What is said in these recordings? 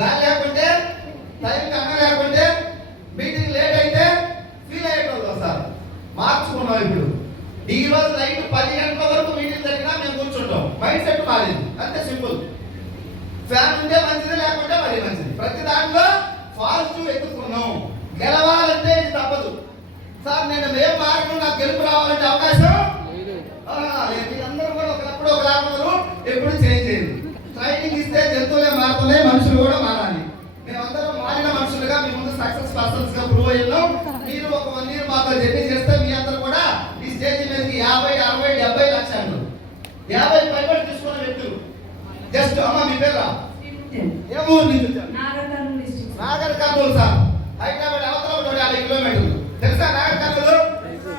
గాలి లేకుంటే టైంకి అన్న లేకుంటే మీటింగ్ లేట్ అయితే ఫీల్ అయ్యేటోళ్ళు సార్. మార్చుకున్నాం ఇప్పుడు. ఈ రోజు నైట్ 10 గంటల వరకు మీటింగ్ జరిగినా మేము కూర్చుంటాం. మైండ్ సెట్ మారింది, అంతే సింపుల్. ఫ్యాన్ ఉంటే మంచిది, లేకుంటే మరీ మంచిది. ప్రతి దాంట్లో పాజిటివ్ ఎత్తుకున్నాం. గెలవాలంటే ఇది తప్పదు సార్. నేను ఏం మార్గం నాకు గెలుపు రావాలంటే అవకాశం లేదు. మీరందరూ కూడా ఒకప్పుడు ఒక లాభం ఎప్పుడు చేంజ్ చేయండి. ట్రైనింగ్ ఇస్తే జంతువులే మారుతున్నాయి, మనుషులు కూడా మారాలి. మేమందరం మారిన మనుషులుగా మీ ముందు సక్సెస్ పర్సన్స్ గా ప్రూవ్ అయ్యాం. మీరు ఒక 1 year మాతో జర్నీ చేస్తే మీ అందరూ కూడా ఈ స్టేజ్ మీదకి 50, 60, 70 లక్షలు 50 పైబడి తీసుకున్న వ్యక్తులు. జస్ట్ అమ్మ మీ పేరు ఏ ఊరు నుంచి వచ్చారు? నాగర్ కర్నూలు సార్. హైదరాబాద్ అవతల 150 కిలోమీటర్లు. తెలుసా నాగర్ కర్నూలు?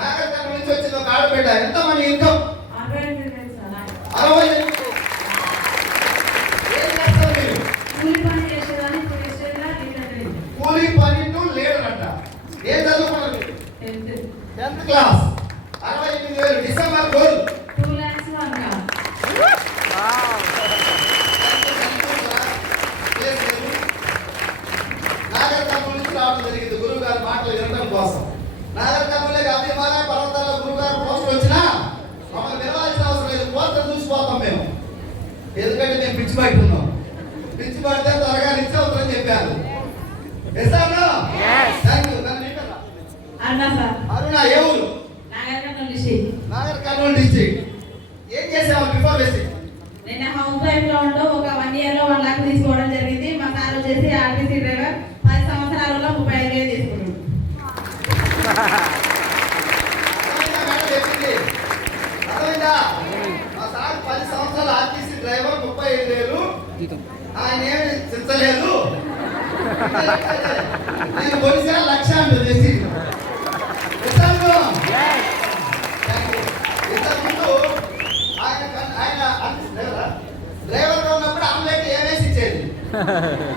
నాగర్ కర్నూలు నుంచి వచ్చింది ఒక ఆడబిడ్డ. ఎంత మనీ ఇన్కమ్? 60. ఏం చేస్తారు మీరు? కూలీ పని టు లీడర్ అంట. ఏం చదువుకున్నారు మీరు? 10th class. 68,000. December goal 2 lakhs Nagar Kurnool నుంచి రావడం జరిగింది గురువు గారి మాటలు వినడం కోసం. నాగర్ కర్నూలే కాదు, హిమాలయ పర్వతాల్లో గురువు గారు పోస్టులు వచ్చినా మమ్మల్ని వినవాల్సిన అవసరం లేదు. పోస్టర్ చూసిపోతాం మేము. ఎందుకంటే మేము పిచ్చి పట్టున్నాం. పిచ్చి పడితే త్వరగా రిచ్ అవుతారని చెప్పారు. అరుణ ఏ ఊరు? నాగర్ కర్నూలు డిస్ట్రిక్ట్. ఏం చేసావు బిఫోర్ బేసిక్? నేను హౌస్ వైఫ్ లో ఉంటూ ఒక 1 year లో 1 lakh తీసుకోవడం జరిగింది. మా సార్ వచ్చేసి ఆర్టీసీ డ్రైవర్. 10 సంవత్సరాలలో 35,000 తీసుకున్నాడు. అర్థమైందా? మా సార్ 10 సంవత్సరాలు ఆర్టీసీ డ్రైవర్, 35,000. ఆయన ఏమి చించలేదు. నేను కొలిసా 1,00,000 అంటూ చేసి ఇంతకుముందు ఆయన డ్రైవర్ గా ఉన్నప్పుడు ఆమ్లెట్ ఏమేసి ఇచ్చేది.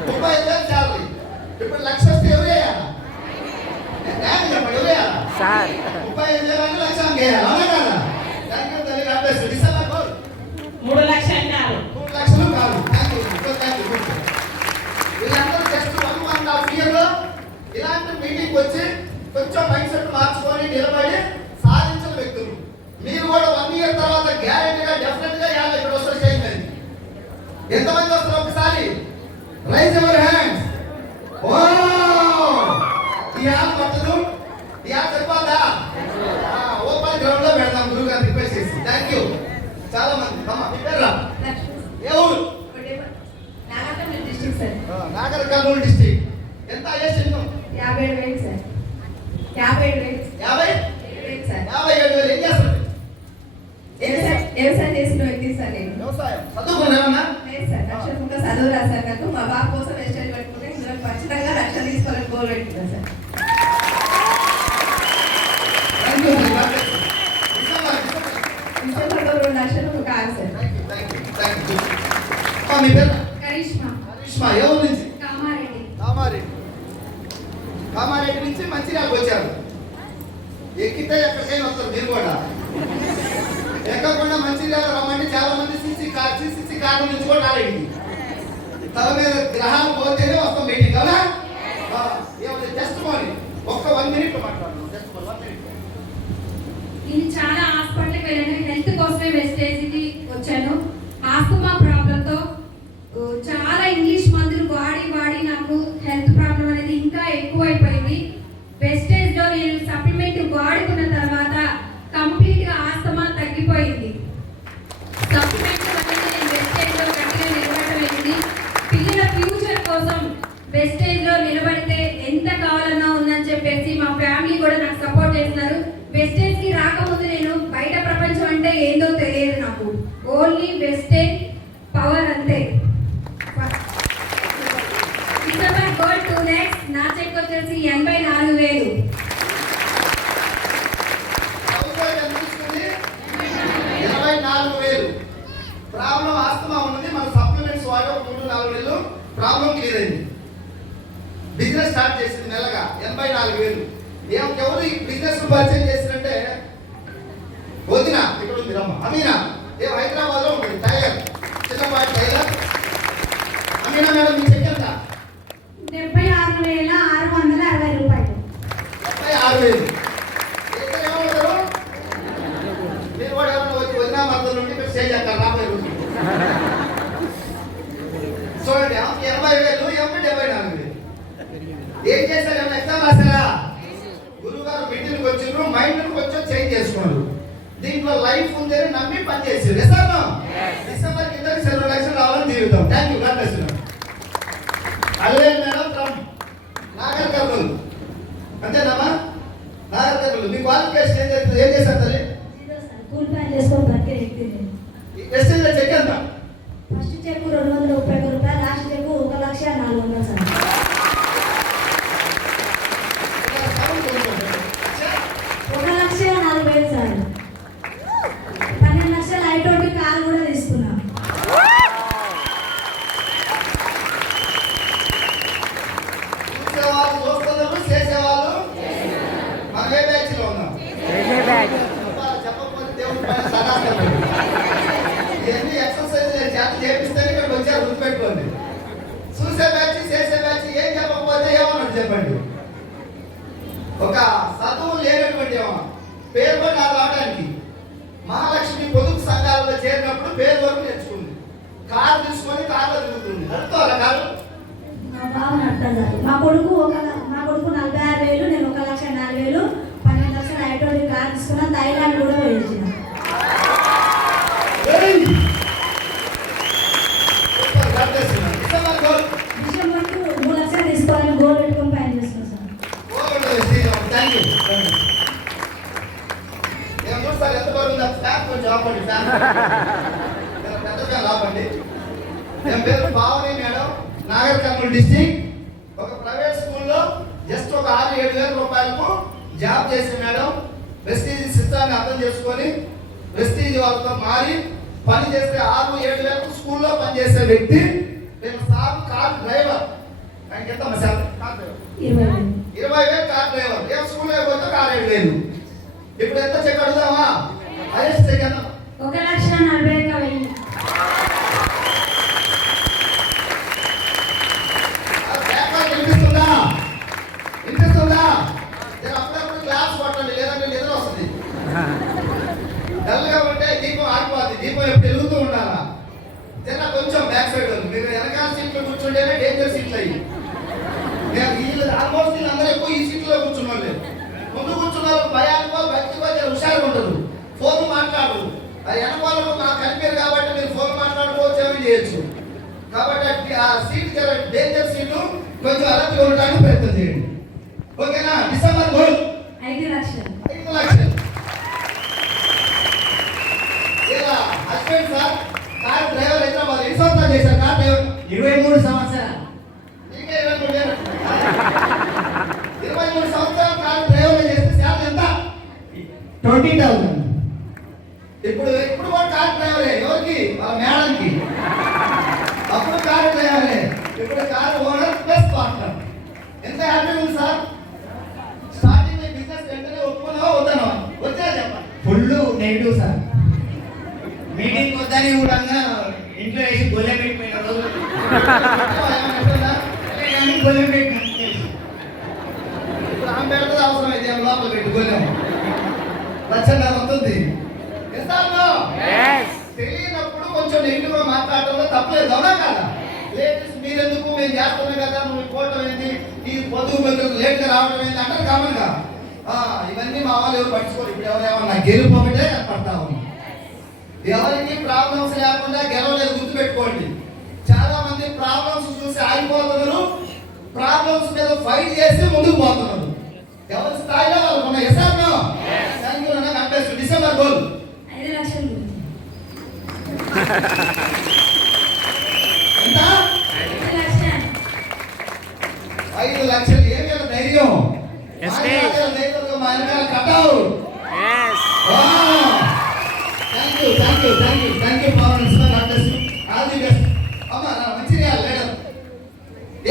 35,000 శాలరీ. ఇప్పుడు 1,00,000 వస్తే ఎవరు వేయాలి? చెప్పండి, ఎవరు వేయాలి? 35,000 అంటే 1,00,000 వేయాలి. అవునా కదా? థ్యాంక్ యూ తల్లి. అడ్రస్ డిసెంబర్ గోల్ 3 లక్షలు అన్నారు. 3 లక్షలు కాదు. Thank you. వీళ్ళందరూ జస్ట్ 1.5 year లో ఇలాంటి మీటింగ్ వచ్చి కొంచెం మైండ్ సెట్ మార్చుకొని నిలబడి సాధించిన వ్యక్తులు. మీరు కూడా 1 year తర్వాత గ్యారెంటీగా డెఫినెట్ గా ఇక్కడ వస్తారు స్టేజ్ మీద. ఎంతమంది వస్తారు ఒకసారి రైజ్ యువర్ హ్యాండ్స్. ఈ యాప్ పట్టదు, ఈ యాప్ సరిపోదా? ఓపెన్ గ్రౌండ్ లో పెడతాం గురువు గారు రిక్వెస్ట్ చేసి. Thank you. చాలా మంది అమ్మ మీ పేరు ఏ ఊరు? నాగర్ కర్నూలు డిస్ట్రిక్ట్. ఎంత ఏజ్ ఇన్కమ్? 57,000 సార్. 57,000. 57,000 సార్. 57,000. ఏం చేస్తారు? వ్యవసాయం చేసిన వ్యక్తి సార్ నేను. వ్యవసాయం చదువుకున్నామన్నా? లేదు సార్. 1,00,000 ముక్క చదువు రాశారు నాకు. మా బాబు కోసం ఎస్టేజ్ పెట్టుకుంటే ఇందులో ఖచ్చితంగా 1,00,000 తీసుకోవాలని గోల్ పెట్టుకున్నాను సార్. డిసెంబర్లో 2,00,000 ఒక ఆరు సార్. మీ పేరు? కరిష్మా. కరిష్మా. ఎవరి నుంచి? కామారెడ్డి. కామారెడ్డి నుంచి మంచిర్యాలకు వచ్చారు. ఎక్కితే ఎక్కడికైనా వస్తారు మీరు కూడా. ఎక్కకుండా మంచిర్యాల రమ్మంటే చాలా మంది సిసి కారణం నుంచి కూడా రాలేదు. తల మీద గ్రహాలు పోతేనే వస్తాం మీటింగ్. అవునా? జస్ట్ మోని ఒక్క 1 minute మాట్లాడను. Just 1 minute. నేను చాలా హాస్పిటల్కి వెళ్ళాను. హెల్త్ కోసమే వెస్టేజ్కి వచ్చాను. ఆస్తమా ప్రాబ్లంతో చాలా ఇంగ్లీష్ మందులు వాడి నాకు హెల్త్ ప్రాబ్లం అనేది ఇంకా ఎక్కువైపోయింది. వెస్టేజ్లో నేను సప్లిమెంట్ వాడుకున్న తర్వాత కంప్లీట్గా ఆస్తమా తగ్గిపోయింది. సప్లిమెంట్ వల్ల నేను వెస్టేజ్లో గట్టిగా నిలబడమైంది. పిల్లల ఫ్యూచర్ కోసం వెస్టేజ్లో నిలబడితే ఎంత కావాలన్నా ఉందని చెప్పేసి మా ఫ్యామిలీ కూడా నాకు సపోర్ట్ చేస్తున్నారు. వెస్టేజ్కి రాకముందు నేను బయట ప్రపంచం అంటే ఏందో తెలియదు నాకు. ఓన్లీ వెస్టేజ్ పవర్ అంతే. December goal 2 lakhs. నా చెక్ వచ్చేసి 84,000. ప్రాబ్లం ఆస్తమా ఉన్నది. మన సప్లిమెంట్స్ వాడి ఒక 3-4 నెలలు ప్రాబ్లం క్లియర్ అయింది. బిజినెస్ స్టార్ట్ చేసింది నెలగా 84,000. ఎవరు ఈ బిజినెస్ పరిచయం చేసినంటే వదిన ఇక్కడ ఉంది రమ్మ అమీనా. హైదరాబాద్ లో ఉంటుంది టైలర్, చిన్నపాటి టైలర్. అమీనా మేడం మీ చెక్ ఎంత? చూడండి 80,000 74,000. ఏం చేశారు? ఏమైనా ఎగ్జామ్ రాశారా? గురుగారు మీటింగ్కి వచ్చిండ్రు, మైండ్ కొంచెం చేంజ్ చేసుకున్నారు. దీంట్లో లైఫ్ ఉందని నమ్మి పని చేసారు. ఎసాను డిసెంబర్ కింద 20 లక్షలు రావాలని జీవితం. Thank you. God bless you. Alle madam from Nagar Kurnool. అంతేనమ్మా? నాగర్ కర్నూలు. మీ క్వాలిఫికేషన్ ఏం చేశారు తల్లి? కూల్ ప్యాన్ చేసుకొని బతికే వ్యక్తి నేను. వెస్టేజ్లో చెక్ ఎంత? ఫస్ట్ చెక్ 231 రూపాయలు, లాస్ట్ చెక్ 1,04,000 సార్. 1,04,000 సార్. 12 లక్షలు ఐటోటి కార్ కూడా తీసుకున్నా. చూసేవాళ్ళు చూస్తున్నారు, చేసేవాళ్ళు మనం ఏ బ్యాచ్లో ఉన్నాం? చెప్పకపోతే దేవుడి పైన సదాశివం. ఇవన్నీ ఎక్సర్సైజ్ చేత చేపిస్తేనే ఇక్కడికి వచ్చారు, గుర్తుపెట్టుకోండి. చూసే బ్యాచ్ చేసే బ్యాచ్ ఏం చెప్పకపోతే ఏమన్నట్టు చెప్పండి. ఒక చదువు లేనటువంటి పేరు కూడా నాకు రావడానికి మహాలక్ష్మి పొదుపు సంఘాలలో చేరినప్పుడు పేరు వరకు నేర్చుకుంది. కారు తీసుకొని కార్లో తిరుగుతుంది. నడుపుతారా కారు? మా కొడుకు 46,000, నేను 1,04,000, 12 లక్షలు ఐటోటి కార్ తీసుకున్నా. థైలాండ్ కూడా వేసిన. డిసెంబర్ 3 లక్షలు తీసుకోవాలని గోల్ పెట్టుకొని ప్లాన్ చేస్తున్నాం సార్. పేరు పావని మేడం, నాగర్ కర్నూలు డిస్ట్రిక్ట్. ఒక ప్రైవేట్ స్కూల్లో జస్ట్ ఒక 6-7 వేల రూపాయలకు జాబ్ చేసే మేడం. వెస్టీజ్ సిస్టాన్ని అర్థం చేసుకొని వెస్టీజ్ వాళ్ళతో మారి పని చేస్తే 6-7 వేలకు స్కూల్లో పనిచేసే వ్యక్తి. నేను సార్ కార్ డ్రైవర్. ఆయనకి ఎంత సార్? 20,000 car driver. ఏ స్కూల్ అయిపోతే కార్ 7,000. ఇప్పుడు ఎంత చెక్ అడుగుదామా? హైయెస్ట్ చెక్ ఎంత? 1,40,000. వినిపిస్తుందా? వినిపిస్తుందా? నేను అప్పుడప్పుడు క్లాస్ కొట్టండి, లేదంటే నిద్ర వస్తుంది. డల్గా ఉంటే దీపం ఆగిపోద్ది. దీపం ఎప్పుడు వెలుగుతూ ఉండాలా? జరా కొంచెం బ్యాక్ సైడ్ మీరు వెనకాల సీట్లో కూర్చుంటేనే డేంజర్ సీట్లు అయ్యి. వీళ్ళు ఆల్మోస్ట్ వీళ్ళందరూ ఎక్కువ ఈ సీట్లో కూర్చున్న వాళ్ళే. ముందు కూర్చున్న వాళ్ళు భయానికో భక్తికో హుషారుగా ఉండదు, ఫోన్ మాట్లాడరు. అది వెనకాలకు నాకు కనిపారు కాబట్టి మీరు ఫోన్ మాట్లాడుకోవచ్చు, ఏమీ చేయొచ్చు. కాబట్టి ఆ సీట్ డేంజర్ సీట్లు కొంచెం అలర్ట్గా ఉండడానికి ప్రయత్నం చేయండి. ఓకేనా? డిసెంబర్ గోల్ 5 లక్షలు. 5 లక్షలు. ఇలా husband sir car driver Hyderabad. ఎన్ని సంవత్సరాలు చేశారు కార్ డ్రైవర్? 23 సంవత్సరాలు. మీకే 23 సంవత్సరాలు కార్ డ్రైవర్ చేస్తే శాలరీ ఎంత? 20,000. ఇప్పుడు కూడా కార్ డ్రైవరే. ఎవరికి? వాళ్ళ మేడంకి. అప్పుడు కార్ డ్రైవరే, ఇప్పుడు కార్ ఓనర్ ప్లస్ పార్ట్నర్. ఎంత హ్యాపీ ఉంది సార్? స్టార్టింగ్ బిజినెస్ వెంటనే ఒప్పుకున్నావా వద్దనవా? వచ్చా చెప్పండి. Full negative sir. మీటింగ్ వద్దని కూడా ఇంట్లో వేసి గొల్లెం పెట్టిపోయిన రోజు కానీ గొల్లెం పెట్టిన ఇప్పుడు ఆమె పెడతది అవసరం అయితే లోపల పెట్టుకోలేము. లక్షన్నర అవుతుంది. తెలియనప్పుడు కొంచెం నెగిటివ్ గా మాట్లాడటంలో తప్పలేదు, అవునా కదా? లేటెస్ట్ మీరెందుకు మేము చేస్తున్నాం కదా, నువ్వు కోటం ఏంటి, ఈ పొదుగు బతుకు లేట్ గా రావడం ఏంటి అంటారు కామన్ గా. ఇవన్నీ మా వాళ్ళు ఎవరు పట్టించుకోరు. ఇప్పుడు ఎవరేమన్నా గెలుపు ఒకటే కనపడతా ఉంది. ఎవరికి ప్రాబ్లమ్స్ లేకుండా గెలవలేదు, గుర్తుపెట్టుకోండి. చాలా మంది ప్రాబ్లమ్స్ చూసి ఆగిపోతున్నారు, ప్రాబ్లమ్స్ మీద ఫైట్ చేసి ముందుకు పోతున్నారు. ఎవరి స్థాయిలో వాళ్ళు ఉన్నాయి. ఎస్ఆర్ నో? థ్యాంక్ యూ అన్న. కంటెస్ట్ డిసెంబర్ గోల్ 5 లక్షలు. ఎంత? 5 లక్షలు. 5 లక్షలు. ఏమి ధైర్యం? మా వెనకాల కట్టావు. Thank you Pavan sir. All the best. అమ్మా మంచిర్యాల మేడం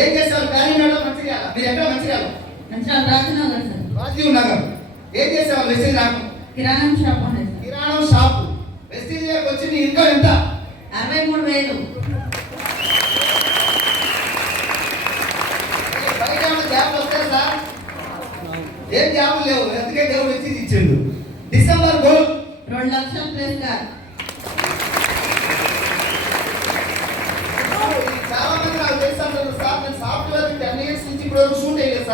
ఏం చేశారు? ప్యారీ మేడం మంచిర్యాల. మీరు ఎక్కడ? మంచిర్యాల రాజీవ్ నగర్. ఏం చేసేవాళ్ళు? వెస్టీజ్ రాకు కిరాణం షాప్ ఉంది. కిరాణం షాప్. వెస్టీజ్ వచ్చి నీ ఇన్కమ్ ఎంత? 63,000. బయట ఏమైనా జాబ్లు వస్తాయి సార్? ఏం జాబులు లేవు, అందుకే దేవుడు వెస్టీజ్ ఇచ్చిండు. డిసెంబర్ గోల్ 2 లక్షలు ప్లస్ కార్. చాలా మంది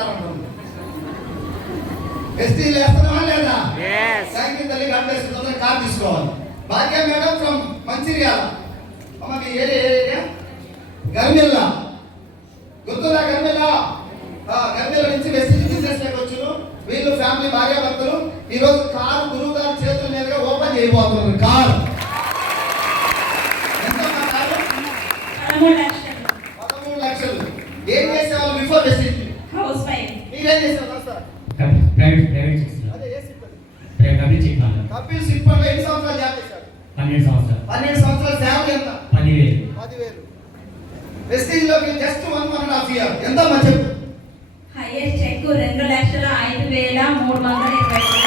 సార్ అంటుంది. ఎస్టీలు వేస్తున్నావా లేదా? Yes. థ్యాంక్ యూ తల్లి, గాడ్ బ్లెస్ యు. తొందరగా కార్ తీసుకోవాలి. భాగ్య మేడం ఫ్రమ్ మంచిర్యాల. అమ్మ మీ ఏరియా గర్మిల్ల, గుర్తురా గర్మిల్ల? గర్మిల్ల నుంచి వెస్టీజ్ బిజినెస్ లోకి వచ్చారు. వీళ్ళు ఫ్యామిలీ భార్యాభర్తలు. ఈ రోజు కారు గురువు గారి చేతుల మీదుగా ఓపెన్ చేయబోతున్నారు. కారు ఎంత మా కారు? 13 లక్షలు. ఏం చేసేవాళ్ళు బిఫోర్ వెస్టీజ్? House wife. మీరేం చేసేవాళ్ళు సార్? ప్రైవేట్ అదే ఏ సిప్ అది? కపిల్ చెప్పాలి కపిల్ సిప్పంలో ఎన్ని సంవత్సరాలు జాబ్ చేశాడు? 12 సంవత్సరాలు 12 సంవత్సరాల శాలరీ ఎంత? 10,000 10,000. వెస్టీజ్ లోకి జస్ట్ 1.5 ఇయర్. ఎంత మా చెప్పు? Highest cheque 2,05,320.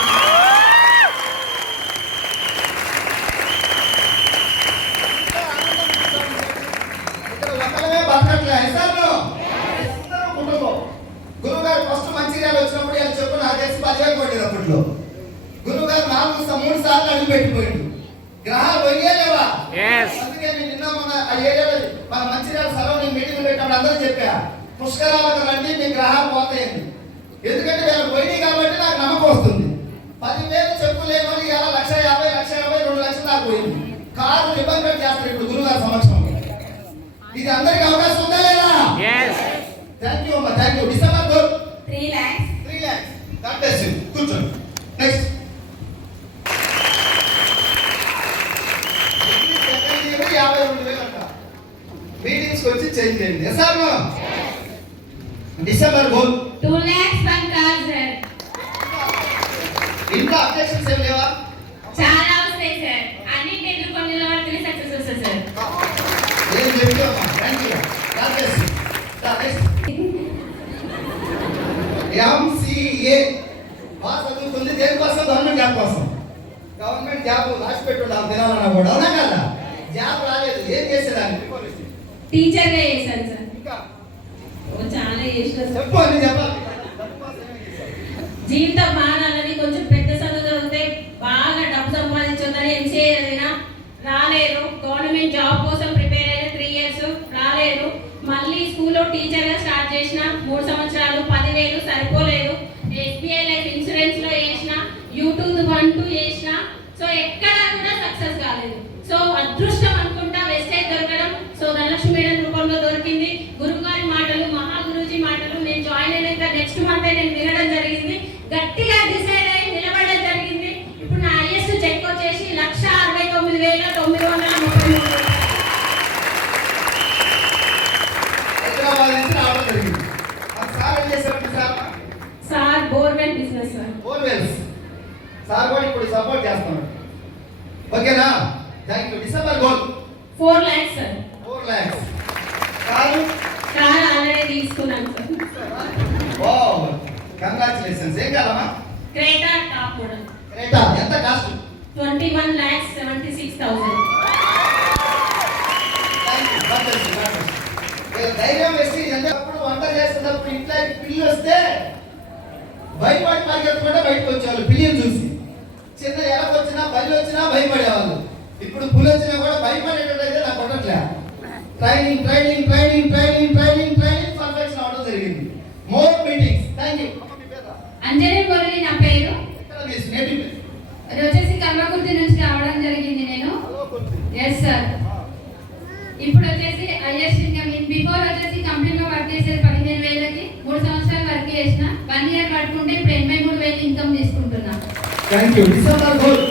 ఇక్కడ ఒకళ్ళమే బతకట్లే ఐసార్లు. అందరూ కుటుంబం. గురువు గారు ఫస్ట్ మంచిర్యాల వచ్చినప్పుడు ఆయన చెప్పు నాకు తెలిసి 10,000 కొట్టేది అప్పట్లో. గురువు గారు 3 సార్లు అడుగు పెట్టిపోయిండు. గ్రహాలు పోయేలేవా? Yes. అందుకే నేను నిన్న మన ఆ ఏరియాలో మన మంచిర్యాల సరౌండింగ్ మీటింగ్ పెట్టినప్పుడు అందరూ చెప్పా, పుష్కరాలకు రండి మీ గ్రహాలు పోతాయండి. ఎందుకంటే వీళ్ళకి పోయినాయి కాబట్టి నాకు నమ్మకం వస్తుంది. 10,000 చెప్పు లేని ఇలా 1,50,000, 1,50,000, 2 లక్షలు దాకా పోయింది. కారు రిబ్బన్ కట్ చేస్తారు ఇప్పుడు గురువు గారి సమక్షంలో. ఇది అందరికి అవకాశం ఉందా లేదా? Yes. థ్యాంక్ యూ అమ్మా, thank you. December 3 lakhs. 3 lakhs. God bless you. కూర్చోండి. నెక్స్ట్ 52,000 అంట. మీటింగ్స్కి వచ్చి చేంజ్ చేయండి. Yes sir? December goal 2 lakhs 1 car, sir. ఇంట్లో అబ్జెక్షన్స్ ఏం లేవా? చాలా వస్తాయి సార్. అన్నింటిని ఎదుర్కొని నిలబడితేనే సక్సెస్ వస్తుంది సార్. ఏం చెప్పామా? Thank you. God bless you. Next MCA బాగా చదువుతుంది. దేనికోసం? గవర్నమెంట్ జాబ్ కోసం. గవర్నమెంట్ జాబ్ రాసి పెట్టుండాలి తినాలన్నా కూడా. అవునా కదా? జాబ్ రాలేదు, ఏం చేసేదాన్ని? టీచర్గా చేశాను సార్. ఇంకా ఓ చాలా చేసిన సార్. చెప్పు అని చెప్పాలి. జీవితం మారాలని కొంచెం పెద్ద చదువు చదివితే బాగా డబ్బు సంపాదించొద్దని ఎంసీఏ చదివినా రాలేదు. గవర్నమెంట్ జాబ్ కోసం ప్రిపేర్ అయిన 3 years రాలేదు. మళ్ళీ స్కూల్లో టీచర్గా స్టార్ట్ చేసిన 3 సంవత్సరాలు 10,000 సరిపోలేదు. SBI లైఫ్ ఇన్సూరెన్స్ లో చేసిన, యూట్యూబ్ 1-2 చేసిన. సో ఎక్కడా కూడా సక్సెస్ కాలేదు. సో అదృష్టం అనుకుంటా వెస్టేజ్ దొరకడం సో ధనలక్ష్మి మేడం రూపంలో దొరికింది. గురువు గారి మాటలు, మహా గురూజీ మాటలు నేను జాయిన్ అయినాక నెక్స్ట్ మంత్ నేను వినడం జరిగింది. గట్టిగా డిసైడ్ అయ్యి నిలబడడం జరిగింది. ఇప్పుడు నా హైయెస్ట్ చెక్ వచ్చేసి 1,69,933. హైదరాబాద్ నుంచి రావడం జరిగింది. మన సార్ ఏం చేశారంటే sir borewell business sir. Borewells sir కూడా ఇప్పుడు సపోర్ట్ చేస్తున్నాడు. ఓకేనా? Thank you. December goal 4 lakhs sir. 4 lakhs. Car car already తీసుకున్నాను సార్. ఓ కంగ్రాచులేషన్స్. ఏం కాదమ్మా? Creta top model. క్రేటా ఎంత cost? 21,76,000. Thank you. God bless you, God bless you. ధైర్యం వేసి ఎంతప్పుడు వంట చేస్తున్నప్పుడు ఇంట్లో పిల్లి వస్తే భయపడి పరిగెత్తకుండా బయటకు వచ్చేవాళ్ళు. పిల్లిని చూసి చిన్న ఎలక వచ్చినా బల్లి వచ్చినా భయపడేవాళ్ళు. ఇప్పుడు పులి వచ్చినా కూడా భయపడేటట్టయితే నాకు కొట్టట్లే. Training training training training training training perfection అవడం జరిగింది. More meetings. Thank you. Anjali Murali నా పేరు. ఎక్కడ మీ నేటివ్ ప్లేస్? అది వచ్చేసి కల్వకుర్తి నుంచి రావడం జరిగింది నేను. Yes sir. ఇప్పుడు వచ్చేసి హైయెస్ట్ ఇన్కమ్ బిఫోర్ వచ్చేసి కంపెనీలో వర్క్ చేసేది 15,000కి 3 సంవత్సరాలు వర్క్ చేసిన. 1 year పట్టుకుంటే ఇప్పుడు 83,000 ఇన్కమ్ తీసుకుంటున్నా. Thank you. December goal